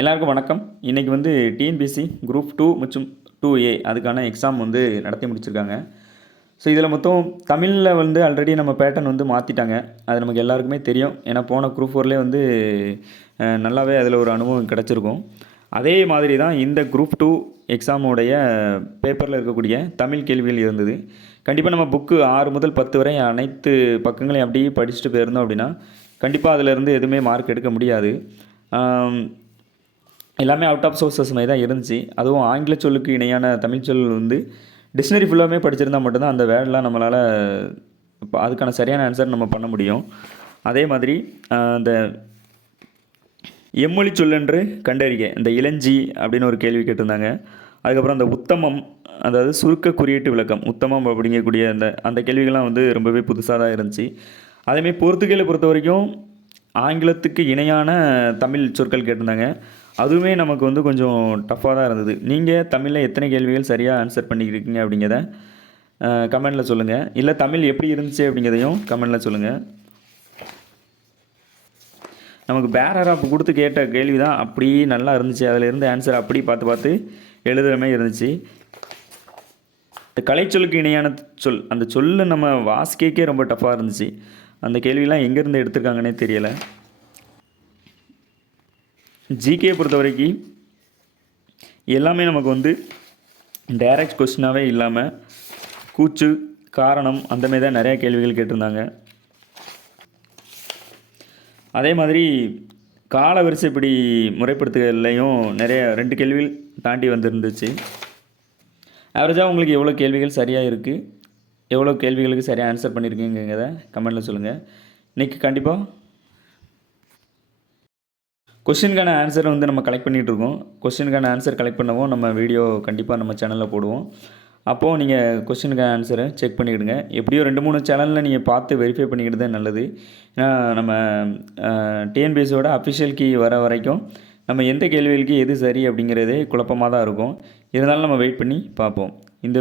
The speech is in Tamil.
எல்லாருக்கும் வணக்கம். இன்னைக்கு வந்து டிஎன்பிஎஸ்சி குரூப் 2 மற்றும் 2A அதுக்கான எக்ஸாம் வந்து நடத்தி முடிச்சிருக்காங்க. ஸோ இதில் மொத்தம் தமிழில் வந்து ஆல்ரெடி நம்ம பேட்டர்ன் வந்து மாற்றிட்டாங்க. அது நமக்கு எல்லாருக்குமே தெரியும். ஏன்னா போன குரூப் 4லேயே வந்து நல்லாவே அதில் ஒரு அனுபவம் கிடச்சிருக்கும். அதே மாதிரி தான் இந்த குரூப் 2 எக்ஸாமோடைய பேப்பரில் இருக்கக்கூடிய தமிழ் கேள்விகள் இருந்தது. கண்டிப்பாக நம்ம புக்கு 6 முதல் 10 வரை அனைத்து பக்கங்களையும் அப்படியே படிச்சுட்டு போயிருந்தோம் அப்படின்னா கண்டிப்பாக அதிலேருந்து எதுவுமே மார்க் எடுக்க முடியாது. எல்லாமே அவுட் ஆஃப் சோர்ஸஸ் மாதிரி தான் இருந்துச்சு. அதுவும் ஆங்கில சொல்லுக்கு இணையான தமிழ் சொல் வந்து டிக்ஷனரி ஃபுல்லாமே படிச்சிருந்தால் மட்டும்தான் அந்த வேர்டெலாம் நம்மளால் இப்போ அதுக்கான சரியான ஆன்சர் நம்ம பண்ண முடியும். அதே மாதிரி அந்த எம்மொழி சொல்லென்று கண்டறிக இந்த இளஞ்சி அப்படின்னு ஒரு கேள்வி கேட்டிருந்தாங்க. அதுக்கப்புறம் அந்த உத்தமம், அதாவது சுருக்க குறியீட்டு விளக்கம் உத்தமம் அப்படிங்கக்கூடிய அந்த கேள்விகள்லாம் வந்து ரொம்பவே புதுசாக தான் இருந்துச்சு. அதேமாதிரி போர்த்துகேலை பொறுத்த வரைக்கும் ஆங்கிலத்துக்கு இணையான தமிழ் சொற்கள் கேட்டிருந்தாங்க. அதுவுமே நமக்கு வந்து கொஞ்சம் டஃப்பாக தான் இருந்தது. நீங்கள் தமிழில் எத்தனை கேள்விகள் சரியாக ஆன்சர் பண்ணியிருக்கீங்க அப்படிங்கிறத கமெண்டில் சொல்லுங்கள். இல்லை தமிழ் எப்படி இருந்துச்சு அப்படிங்கிறதையும் கமெண்டில் சொல்லுங்கள். நமக்கு பேரராப் கொடுத்து கேட்ட கேள்வி தான் அப்படி நல்லா இருந்துச்சு. அதில் இருந்த ஆன்சர் அப்படி பார்த்து பார்த்து எழுதுகிற மாதிரி இருந்துச்சு. இந்த கலைச்சொல்லுக்கு இணையான சொல், அந்த சொல்லை நம்ம வாசிக்கே ரொம்ப டஃப்பாக இருந்துச்சு. அந்த கேள்விலாம் எங்கேருந்து எடுத்திருக்காங்கன்னே தெரியலை. ஜிகே பொறுத்த வரைக்கும் எல்லாமே நமக்கு வந்து டைரக்ட் கொஸ்டினாகவே இல்லாமல் கூச்சு, காரணம் அந்தமாரி தான் நிறையா கேள்விகள் கேட்டிருந்தாங்க. அதே மாதிரி கால வரிசைப்படி முறைப்படுத்துதல்லையும் நிறைய 2 கேள்விகள் தாண்டி வந்துருந்துச்சு. ஆவரேஜாக உங்களுக்கு எவ்வளோ கேள்விகள் சரியாக இருக்குது, எவ்வளோ கேள்விகளுக்கு சரியாக ஆன்சர் பண்ணியிருக்கீங்கிறத கமெண்டில் சொல்லுங்கள். இன்றைக்கி கண்டிப்பாக கொஸ்டினுக்கான ஆன்சரை வந்து நம்ம கலெக்ட் பண்ணிகிட்ருக்கோம். கொஸ்டினுக்கான ஆன்சர் கலெக்ட் பண்ணவும் நம்ம வீடியோ கண்டிப்பாக நம்ம சேனலில் போடுவோம். அப்போது நீங்கள் கொஸ்டினுக்கான ஆன்சரை செக் பண்ணிவிடுங்க. எப்படியோ 2-3 சேனலில் நீங்கள் பார்த்து வெரிஃபை பண்ணிக்கிட்டு நல்லது. ஏன்னா நம்ம டிஎன்பிஎஸ்சியோட அஃபிஷியல் கீ வர வரைக்கும் நம்ம எந்த கேள்விகளுக்கு எது சரி அப்படிங்கிறதே குழப்பமாக தான் இருக்கும். இருந்தாலும் நம்ம வெயிட் பண்ணி பார்ப்போம். இந்த